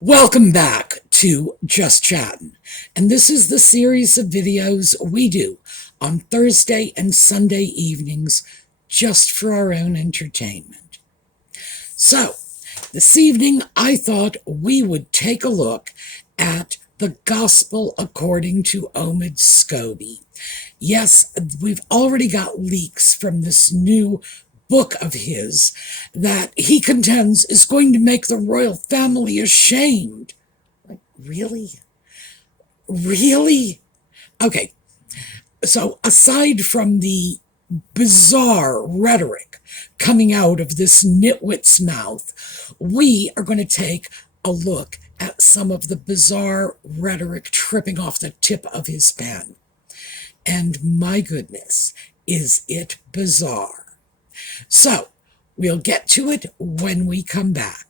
Welcome back to Just Chattin', and this is the series of videos we do on Thursday and Sunday evenings just for our own entertainment. So, this evening I thought we would take a look at the Gospel according to Omid Scobie. Yes, we've already got leaks from this new book of his that he contends is going to make the royal family ashamed. Like, really? Really? Okay, so aside from the bizarre rhetoric coming out of this nitwit's mouth, we are going to take a look at some of the bizarre rhetoric tripping off the tip of his pen. And my goodness, is it bizarre? So, we'll get to it when we come back.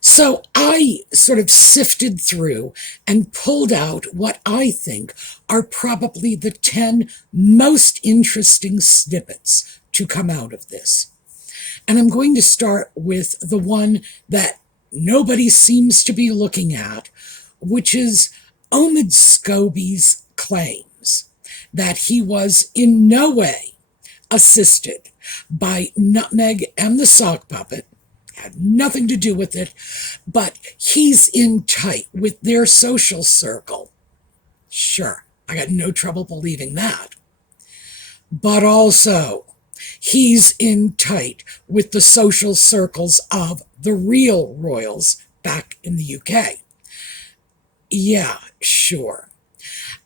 So I sort of sifted through and pulled out what I think are probably the 10 most interesting snippets to come out of this. And I'm going to start with the one that nobody seems to be looking at, which is Omid Scobie's claims that he was in no way assisted by Nutmeg and the sock puppet, had nothing to do with it, but he's in tight with their social circle. Sure, I got no trouble believing that. But also, he's in tight with the social circles of the real royals back in the UK. Yeah, sure.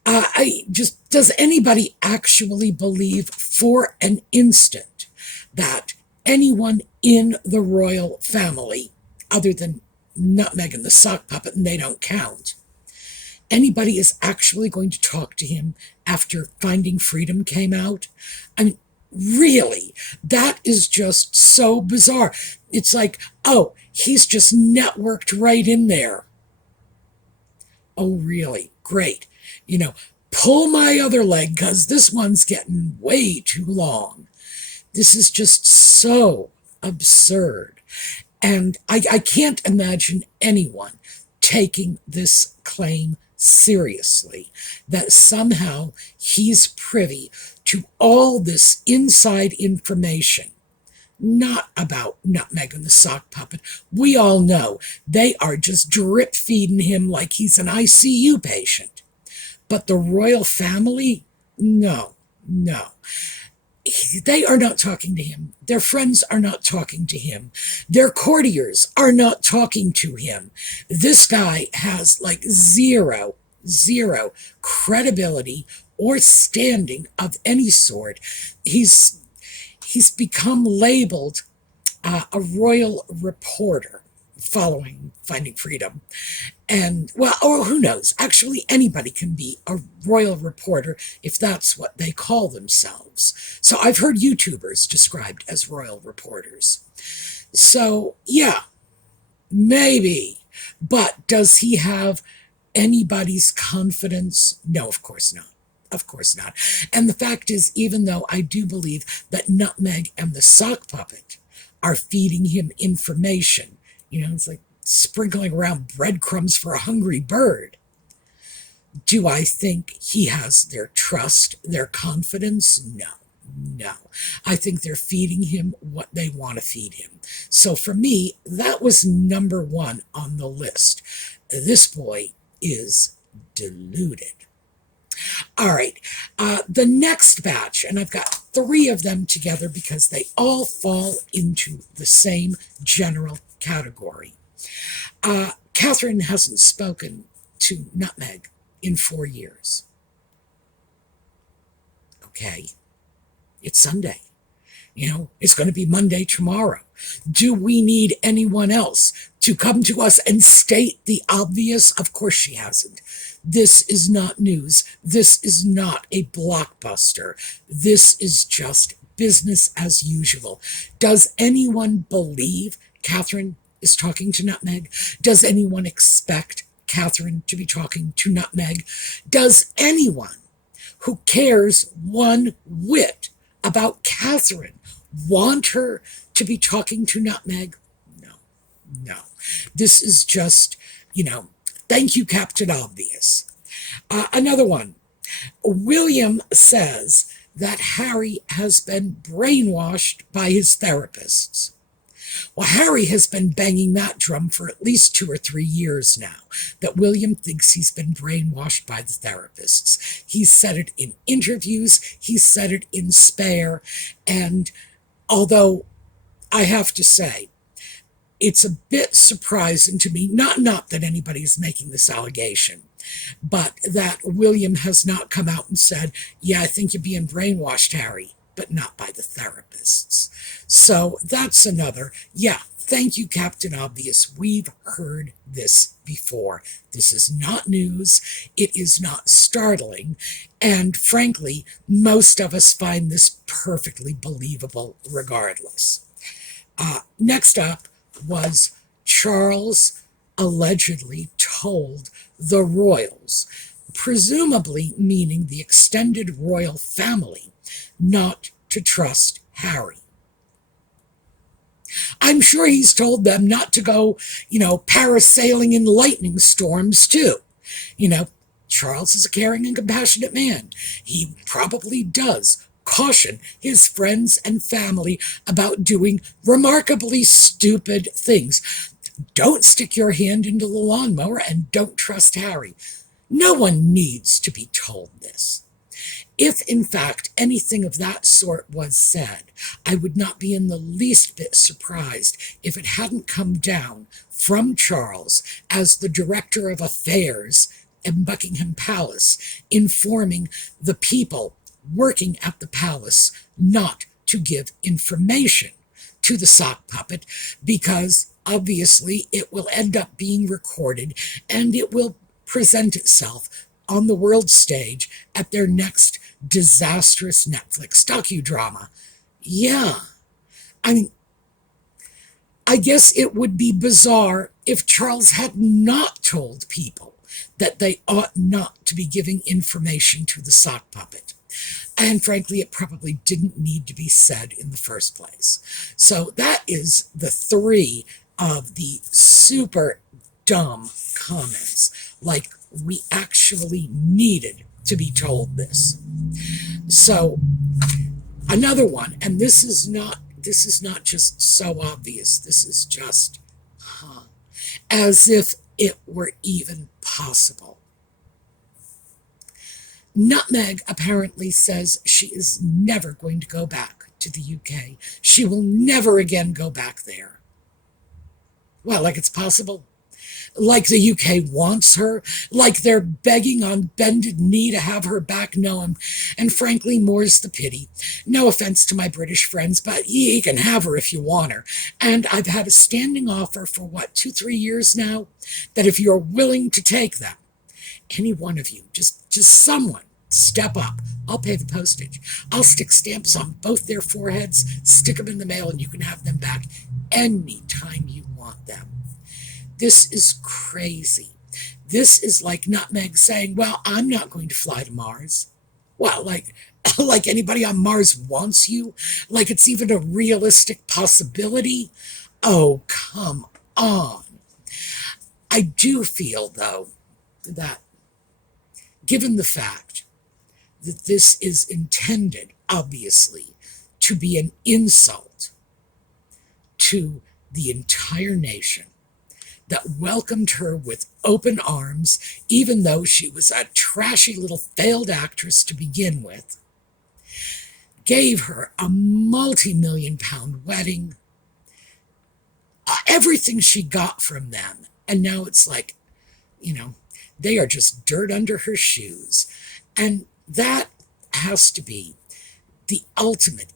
Does anybody actually believe for an instant that anyone in the royal family, other than Nutmeg and the sock puppet, and they don't count, anybody is actually going to talk to him after Finding Freedom came out? I mean, really, that is just so bizarre. It's like, oh, he's just networked right in there. Oh, really? Great. Pull my other leg because this one's getting way too long. This is just so absurd. And I can't imagine anyone taking this claim seriously, that somehow he's privy to all this inside information. Not about Nutmeg and the sock puppet. We all know they are just drip feeding him like he's an ICU patient. But the royal family? No. They are not talking to him. Their friends are not talking to him. Their courtiers are not talking to him. This guy has like zero credibility or standing of any sort. He's become labeled a royal reporter following Finding Freedom. And, well, or who knows? Actually, anybody can be a royal reporter if that's what they call themselves. So I've heard YouTubers described as royal reporters. So, yeah, maybe. But does he have anybody's confidence? No, of course not. Of course not. And the fact is, even though I do believe that Nutmeg and the sock puppet are feeding him information, it's like sprinkling around breadcrumbs for a hungry bird. Do I think he has their trust, their confidence? No. I think they're feeding him what they want to feed him. So for me, that was number one on the list. This boy is deluded. All right, the next batch, and I've got 3 of them together because they all fall into the same general category. Catherine hasn't spoken to Nutmeg in 4 years. Okay, it's Sunday. It's going to be Monday tomorrow. Do we need anyone else to come to us and state the obvious? Of course she hasn't. This is not news. This is not a blockbuster. This is just business as usual. Does anyone believe Catherine is talking to Nutmeg? Does anyone expect Catherine to be talking to Nutmeg? Does anyone who cares one whit about Catherine want her to be talking to Nutmeg? No, no. This is just, thank you, Captain Obvious. Another one. William says that Harry has been brainwashed by his therapists. Well, Harry has been banging that drum for at least 2 or 3 years now, that William thinks he's been brainwashed by the therapists. He's said it in interviews, he's said it in Spare, and although I have to say, it's a bit surprising to me, not that anybody is making this allegation, but that William has not come out and said, yeah, I think you're being brainwashed, Harry, but not by the therapists. So that's another, yeah, thank you, Captain Obvious. We've heard this before. This is not news. It is not startling. And frankly, most of us find this perfectly believable regardless. Next up was Charles allegedly told the royals, presumably meaning the extended royal family, not to trust Harry. I'm sure he's told them not to go, parasailing in lightning storms too. Charles is a caring and compassionate man. He probably does caution his friends and family about doing remarkably stupid things. Don't stick your hand into the lawnmower and don't trust Harry. No one needs to be told this. If, in fact, anything of that sort was said, I would not be in the least bit surprised if it hadn't come down from Charles as the director of affairs in Buckingham Palace, informing the people working at the palace not to give information to the sock puppet, because obviously it will end up being recorded and it will present itself on the world stage at their next disastrous Netflix docudrama. Yeah. I guess it would be bizarre if Charles had not told people that they ought not to be giving information to the sock puppet. And frankly, it probably didn't need to be said in the first place. So that is the 3 of the super dumb comments. Like, we actually needed to be told this. So another one, and this is not just so obvious. This is just, as if it were even possible. Nutmeg apparently says she is never going to go back to the UK. She will never again go back there. Well, like it's possible. Like the UK wants her. Like they're begging on bended knee to have her back. No, and frankly, more's the pity. No offense to my British friends, but ye can have her if you want her. And I've had a standing offer for, 2-3 years now, that if you're willing to take them, any one of you, just someone, step up. I'll pay the postage. I'll stick stamps on both their foreheads, stick them in the mail, and you can have them back anytime you want them. This is crazy. This is like Nutmeg saying, well, I'm not going to fly to Mars. Well, like anybody on Mars wants you? Like it's even a realistic possibility? Oh, come on. I do feel, though, that given the fact that this is intended, obviously, to be an insult to the entire nation, that welcomed her with open arms, even though she was a trashy little failed actress to begin with, gave her a multi-million-pound wedding, everything she got from them, and now it's like, they are just dirt under her shoes. And that has to be the ultimate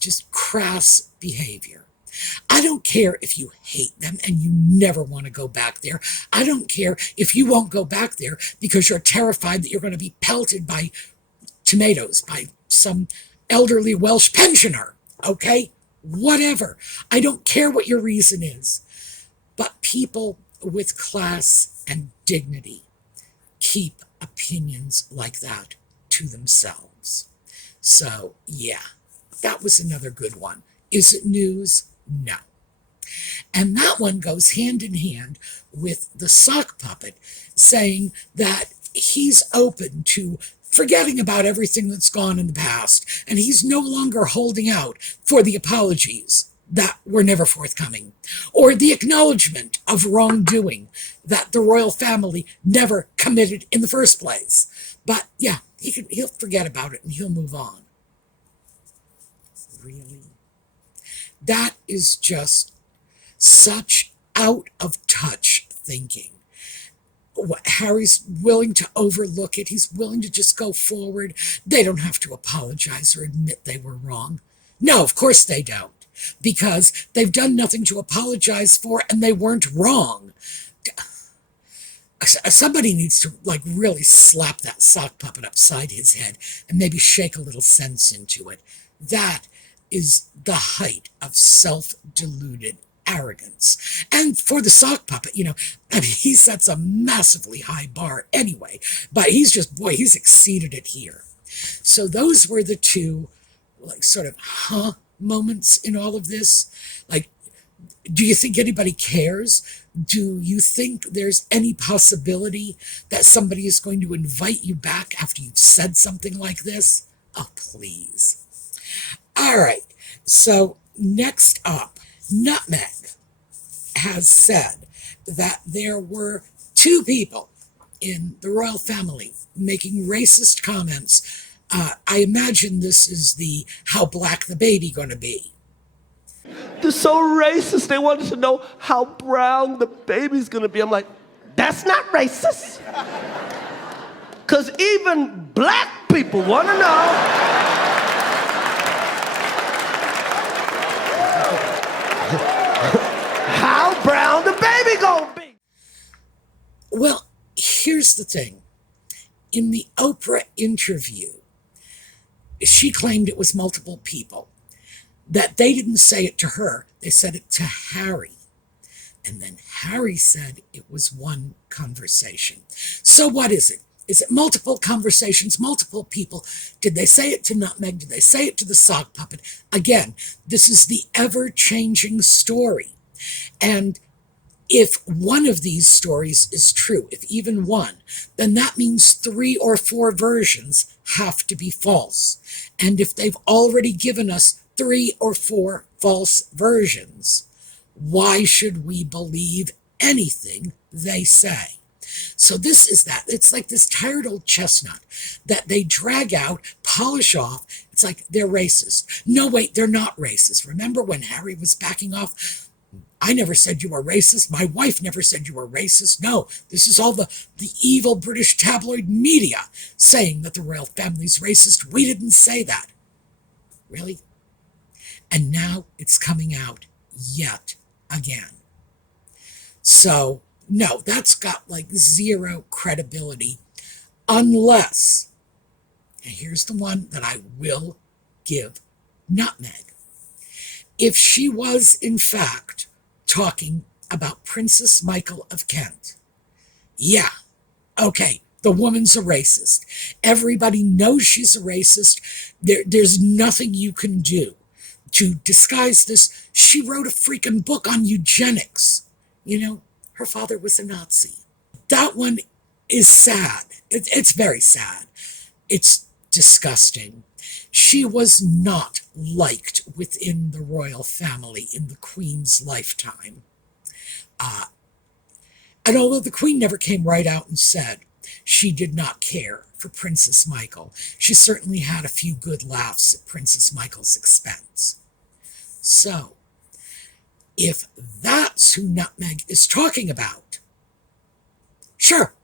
just crass behavior. I don't care if you hate them and you never want to go back there. I don't care if you won't go back there because you're terrified that you're going to be pelted by tomatoes by some elderly Welsh pensioner. Okay? Whatever. I don't care what your reason is. But people with class and dignity keep opinions like that to themselves. So, yeah, that was another good one. Is it news? No. And that one goes hand in hand with the sock puppet saying that he's open to forgetting about everything that's gone in the past, and he's no longer holding out for the apologies that were never forthcoming, or the acknowledgement of wrongdoing that the royal family never committed in the first place. But yeah, he'll forget about it and he'll move on. Really? That is just such out of touch thinking. Harry's willing to overlook it. He's willing to just go forward. They don't have to apologize or admit they were wrong. No, of course they don't, because they've done nothing to apologize for and they weren't wrong. Somebody needs to really slap that sock puppet upside his head and maybe shake a little sense into it. That is the height of self-deluded arrogance. And for the sock puppet, he sets a massively high bar anyway, but he's exceeded it here. So those were the two, sort of, moments in all of this. Do you think anybody cares? Do you think there's any possibility that somebody is going to invite you back after you've said something like this? Oh, please. All right. So next up, Nutmeg has said that there were two people in the royal family making racist comments. I imagine this is the "how black the baby gonna be?" They're so racist. They wanted to know how brown the baby's gonna be. I'm like, that's not racist. Because even black people want to know. How brown the baby gonna be? Well, here's the thing. In the Oprah interview, she claimed it was multiple people. That they didn't say it to her, they said it to Harry. And then Harry said it was one conversation. So what is it? Is it multiple conversations, multiple people? Did they say it to Nutmeg? Did they say it to the sock puppet? Again, this is the ever-changing story. And if one of these stories is true, if even one, then that means 3 or 4 versions have to be false. And if they've already given us 3 or 4 false versions, why should we believe anything they say? So this is that. It's like this tired old chestnut that they drag out, polish off. It's like they're racist. No, wait, they're not racist. Remember when Harry was backing off? I never said you were racist. My wife never said you were racist. No, this is all the evil British tabloid media saying that the royal family's racist. We didn't say that. Really? And now it's coming out yet again. So, no, that's got zero credibility unless, and here's the one that I will give Nutmeg. If she was, in fact, talking about Princess Michael of Kent, yeah, okay, the woman's a racist. Everybody knows she's a racist. There's nothing you can do to disguise this. She wrote a freaking book on eugenics. Her father was a Nazi. That one is sad. It's very sad. It's disgusting. She was not liked within the royal family in the Queen's lifetime. And although the Queen never came right out and said she did not care for Princess Michael, she certainly had a few good laughs at Princess Michael's expense. So, if that's who Nutmeg is talking about, sure,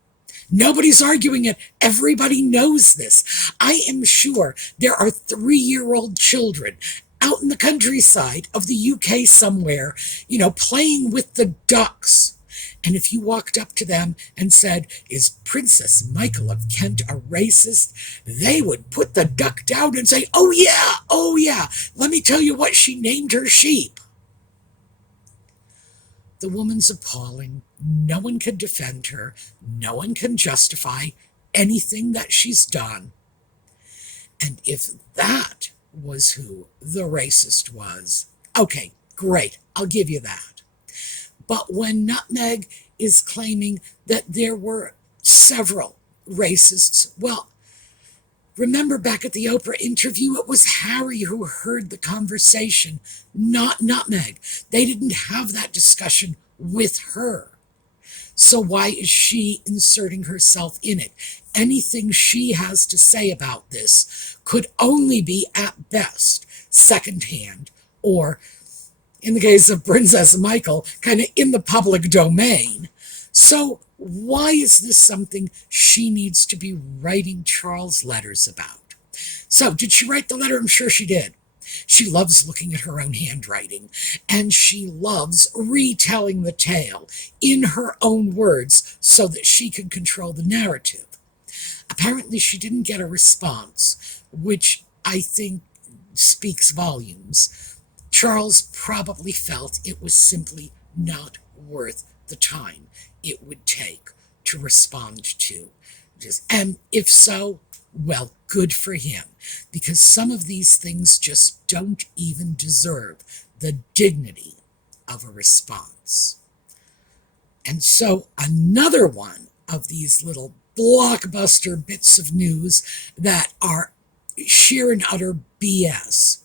nobody's arguing it. Everybody knows this. I am sure there are 3-year-old children out in the countryside of the UK somewhere, playing with the ducks. And if you walked up to them and said, "Is Princess Michael of Kent a racist?" they would put the duck down and say, oh yeah, let me tell you what she named her sheep." The woman's appalling. No one can defend her. No one can justify anything that she's done. And if that was who the racist was, okay, great, I'll give you that. But when Nutmeg is claiming that there were several racists, well, remember back at the Oprah interview, it was Harry who heard the conversation, not Nutmeg. They didn't have that discussion with her. So why is she inserting herself in it? Anything she has to say about this could only be, at best, secondhand, or, in the case of Princess Michael, kind of in the public domain. So why is this something she needs to be writing Charles letters about? So did she write the letter? I'm sure she did. She loves looking at her own handwriting, and she loves retelling the tale in her own words so that she can control the narrative. Apparently she didn't get a response, which I think speaks volumes. Charles probably felt it was simply not worth the time it would take to respond to. And if so, well, good for him, because some of these things just don't even deserve the dignity of a response. And so another one of these little blockbuster bits of news that are sheer and utter BS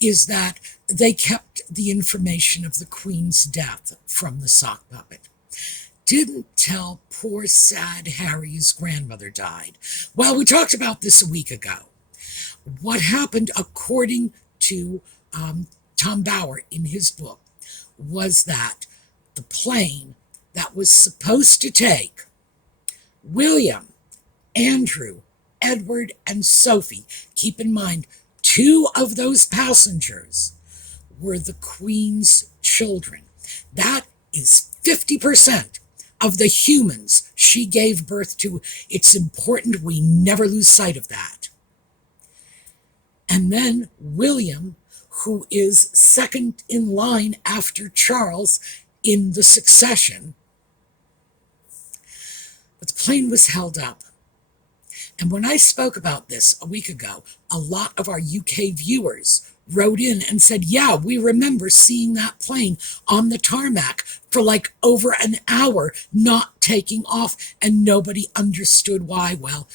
is that they kept the information of the Queen's death from the sock puppet. Didn't tell poor sad Harry's grandmother died. Well, we talked about this a week ago. What happened, according to Tom Bauer in his book, was that the plane that was supposed to take William, Andrew, Edward, and Sophie, keep in mind, 2 of those passengers were the Queen's children. That is 50% of the humans she gave birth to. It's important we never lose sight of that. And then William, who is second in line after Charles in the succession. But the plane was held up. And when I spoke about this a week ago, a lot of our UK viewers wrote in and said, yeah, we remember seeing that plane on the tarmac for like over an hour not taking off, and nobody understood why. Well,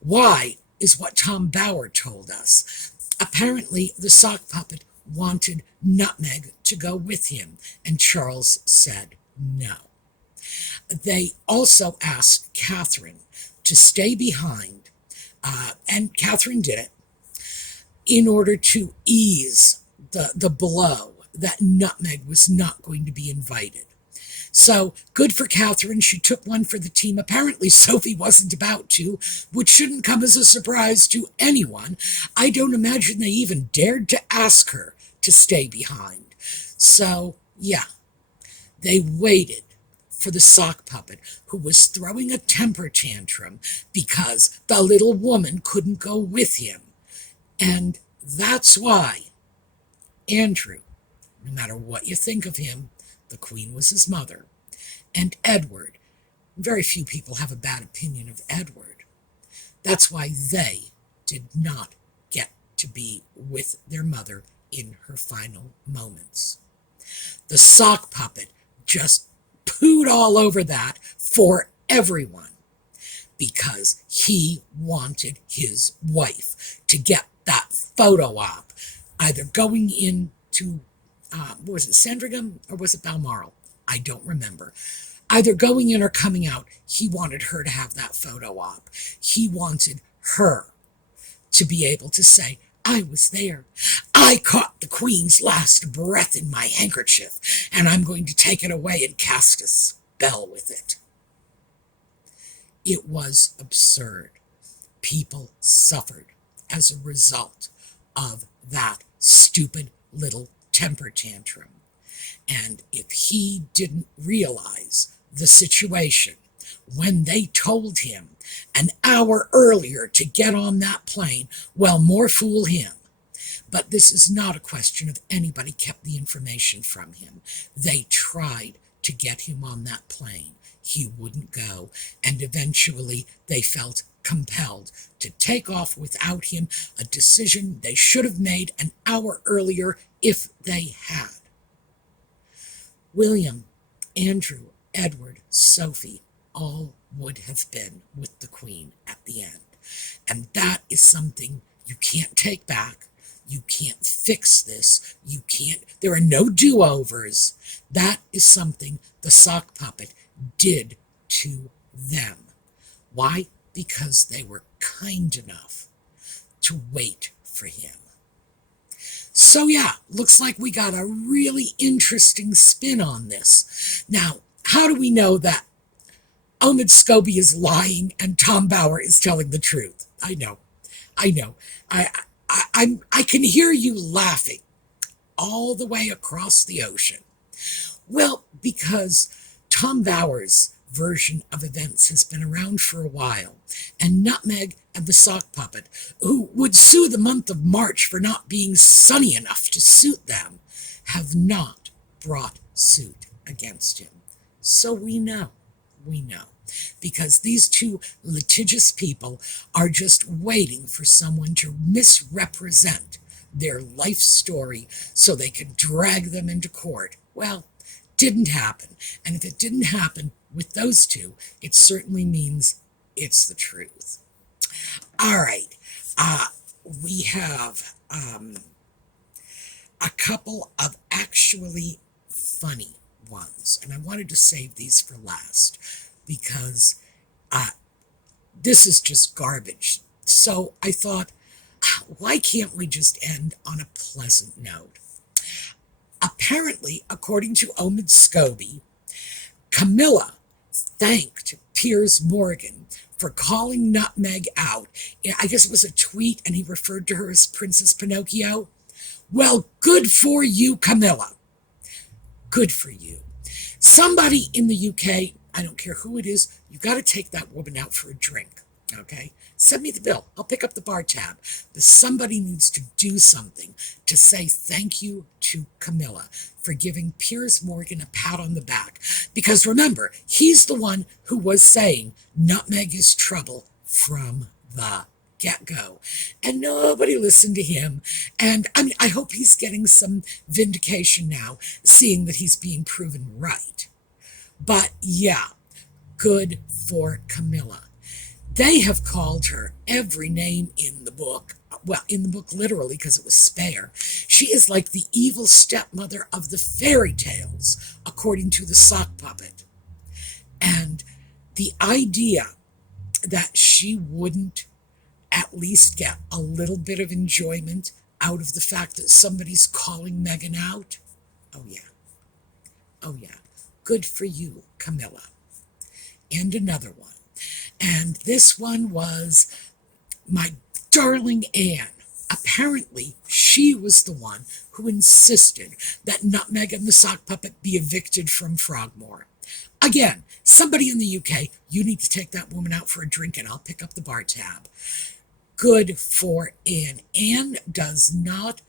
why is what Tom Bauer told us. Apparently, the sock puppet wanted Nutmeg to go with him, and Charles said no. They also asked Catherine to stay behind, and Catherine did it, in order to ease the blow that Nutmeg was not going to be invited. So good for Catherine. She took one for the team. Apparently Sophie wasn't about to, which shouldn't come as a surprise to anyone. I don't imagine they even dared to ask her to stay behind. So yeah, they waited for the sock puppet, who was throwing a temper tantrum because the little woman couldn't go with him. And that's why Andrew, no matter what you think of him, the Queen was his mother, and Edward, very few people have a bad opinion of Edward. That's why they did not get to be with their mother in her final moments. The sock puppet just pooed all over that for everyone because he wanted his wife to get that photo op, either going into, was it Sandringham or was it Balmoral? I don't remember. Either going in or coming out, he wanted her to have that photo op. He wanted her to be able to say, I was there. I caught the Queen's last breath in my handkerchief, and I'm going to take it away and cast a spell with it. It was absurd. People suffered as a result of that stupid little temper tantrum. And if he didn't realize the situation when they told him an hour earlier to get on that plane, well, more fool him. But this is not a question of anybody kept the information from him. They tried to get him on that plane. He wouldn't go, and eventually they felt compelled to take off without him, a decision they should have made an hour earlier if they had. William, Andrew, Edward, Sophie, all would have been with the Queen at the end. And that is something you can't take back. You can't fix this. There are no do-overs. That is something the sock puppet did to them. Why? Because they were kind enough to wait for him. So yeah, looks like we got a really interesting spin on this. Now, how do we know that Scobie is lying and Tom Bower is telling the truth? I know. I can hear you laughing all the way across the ocean. Well, because Tom Bower's version of events has been around for a while, and Nutmeg and the sock puppet, who would sue the month of March for not being sunny enough to suit them, have not brought suit against him. So we know, because these two litigious people are just waiting for someone to misrepresent their life story so they could drag them into court. Well, didn't happen. And if it didn't happen with those two, it certainly means it's the truth. All right. We have a couple of actually funny ones, and I wanted to save these for last because this is just garbage. So I thought, why can't we just end on a pleasant note? Apparently, according to Scobie, Camilla thanked Piers Morgan for calling Nutmeg out. I guess it was a tweet, and he referred to her as Princess Pinocchio. Well, good for you, Camilla. Good for you. Somebody in the UK, I don't care who it is, you got to take that woman out for a drink, okay? Send me the bill. I'll pick up the bar tab. But somebody needs to do something to say thank you to Camilla for giving Piers Morgan a pat on the back. Because remember, he's the one who was saying Nutmeg is trouble from the get-go. And nobody listened to him. And I hope he's getting some vindication now, seeing that he's being proven right. But yeah, good for Camilla. They have called her every name in the book. Well, in the book literally, because it was spare. She is like the evil stepmother of the fairy tales, according to the sock puppet. And the idea that she wouldn't at least get a little bit of enjoyment out of the fact that somebody's calling Meghan out. Oh yeah. Good for you, Camilla. And another one. And this one was my darling Anne. Apparently, she was the one who insisted that Nutmeg and the sock puppet be evicted from Frogmore. Again, somebody in the UK, you need to take that woman out for a drink and I'll pick up the bar tab. Good for Anne. Anne does not,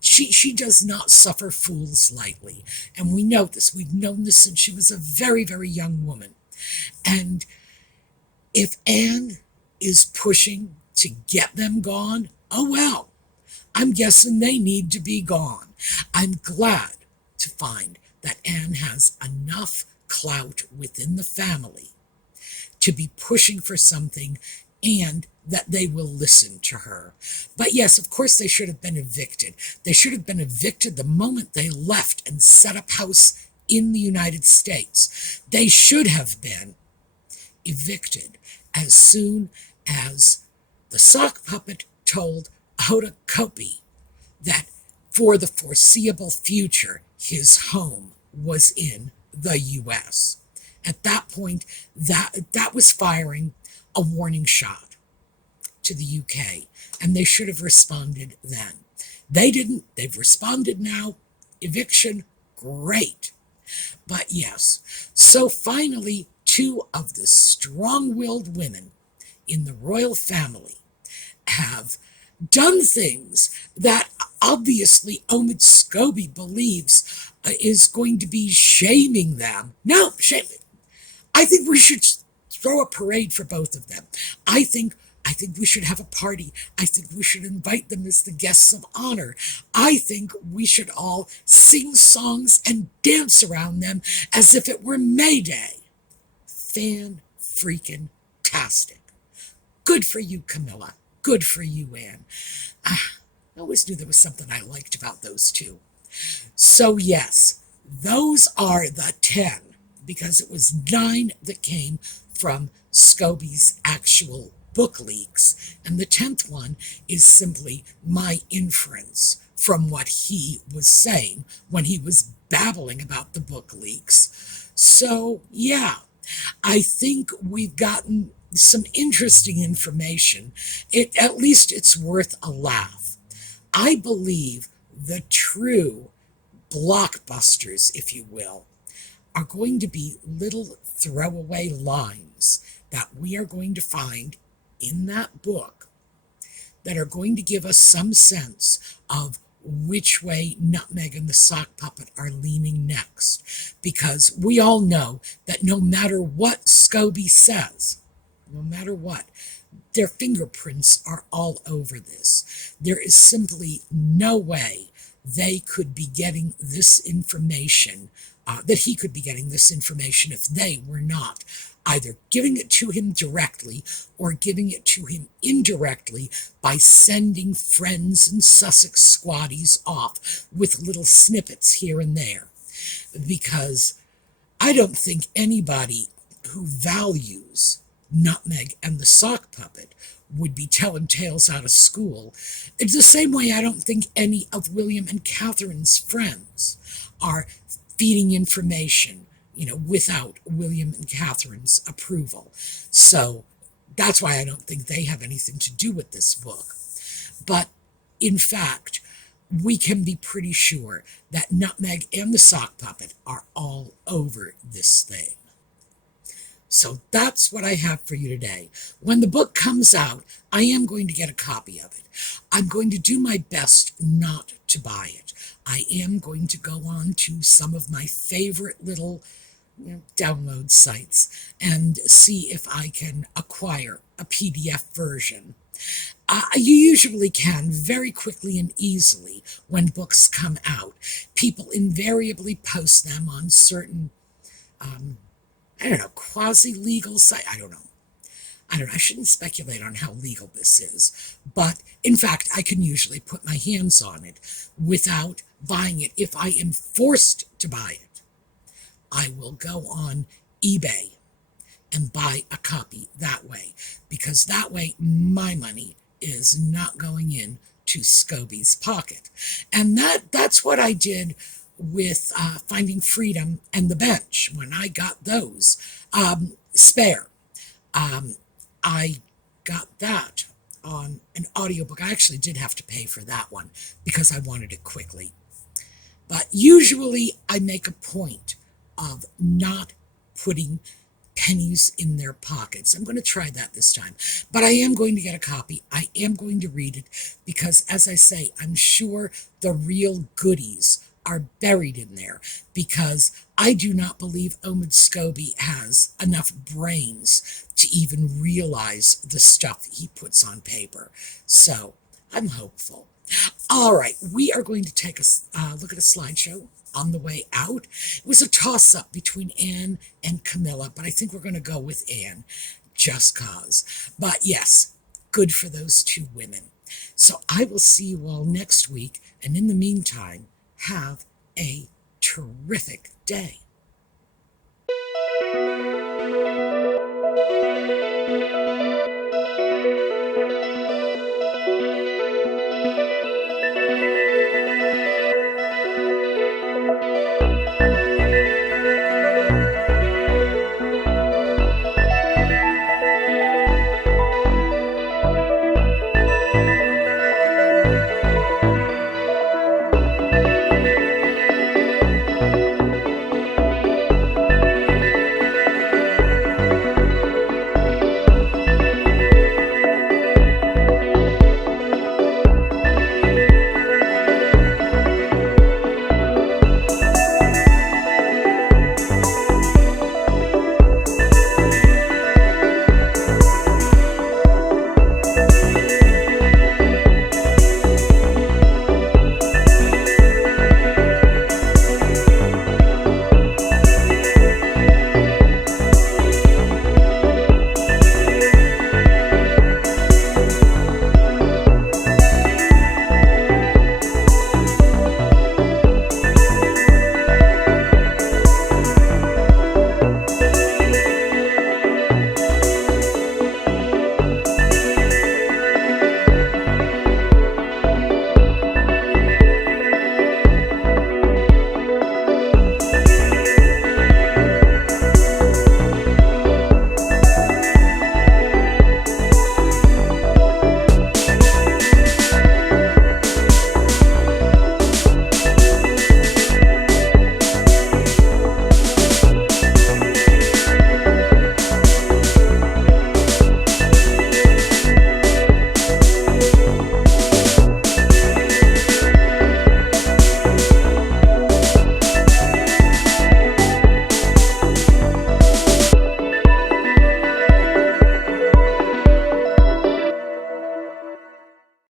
she does not suffer fools lightly. And we know this. We've known this since she was a very, very young woman. And if Anne is pushing to get them gone, oh well, I'm guessing they need to be gone. I'm glad to find that Anne has enough clout within the family to be pushing for something and that they will listen to her. But yes, of course they should have been evicted. They should have been evicted the moment they left and set up house in the United States. They should have been evicted as soon as the sock puppet told Scobie that for the foreseeable future, his home was in the U.S. At that point, that was firing a warning shot to the UK. and they should have responded then. They didn't. They've responded now. Eviction, great. But yes, so finally, two of the strong-willed women in the royal family have done things that obviously Omid Scobie believes is going to be shaming them. No, shaming. I think we should throw a parade for both of them. I think we should have a party. I think we should invite them as the guests of honor. I think we should all sing songs and dance around them as if it were May Day. Fan-freaking-tastic. Good for you, Camilla. Good for you, Anne. I always knew there was something I liked about those two. So yes, those are the 10, because it was 9 that came from Scobie's actual book leaks, and the 10th one is simply my inference from what he was saying when he was babbling about the book leaks. So yeah, I think we've gotten some interesting information. At least it's worth a laugh. I believe the true blockbusters, if you will, are going to be little throwaway lines that we are going to find in that book that are going to give us some sense of which way Nutmeg and the Sock Puppet are leaning next. Because we all know that no matter what Scobie says, no matter what, their fingerprints are all over this. There is simply no way they could be getting this information, that he could be getting this information if they were not either giving it to him directly or giving it to him indirectly by sending friends and Sussex squaddies off with little snippets here and there. Because I don't think anybody who values Nutmeg and the Sock Puppet would be telling tales out of school. It's the same way I don't think any of William and Catherine's friends are feeding information, without William and Catherine's approval. So that's why I don't think they have anything to do with this book. But in fact, we can be pretty sure that Nutmeg and the Sock Puppet are all over this thing. So that's what I have for you today. When the book comes out, I am going to get a copy of it. I'm going to do my best not to buy it. I am going to go on to some of my favorite little download sites and see if I can acquire a PDF version. You usually can very quickly and easily when books come out. People invariably post them on certain quasi-legal site. I don't know. I shouldn't speculate on how legal this is. But, in fact, I can usually put my hands on it without buying it. If I am forced to buy it, I will go on eBay and buy a copy that way. Because that way, my money is not going in to Scobie's pocket. And that's what I did with Finding Freedom and The Bench when I got those. Spare. I got that on an audiobook. I actually did have to pay for that one because I wanted it quickly. But usually I make a point of not putting pennies in their pockets. I'm going to try that this time. But I am going to get a copy. I am going to read it because, as I say, I'm sure the real goodies are buried in there, because I do not believe Omid Scobie has enough brains to even realize the stuff he puts on paper. So I'm hopeful. All right, we are going to take a look at a slideshow on the way out. It was a toss-up between Anne and Camilla, but I think we're going to go with Anne, just cause. But yes, good for those two women. So I will see you all next week, and in the meantime, have a terrific day.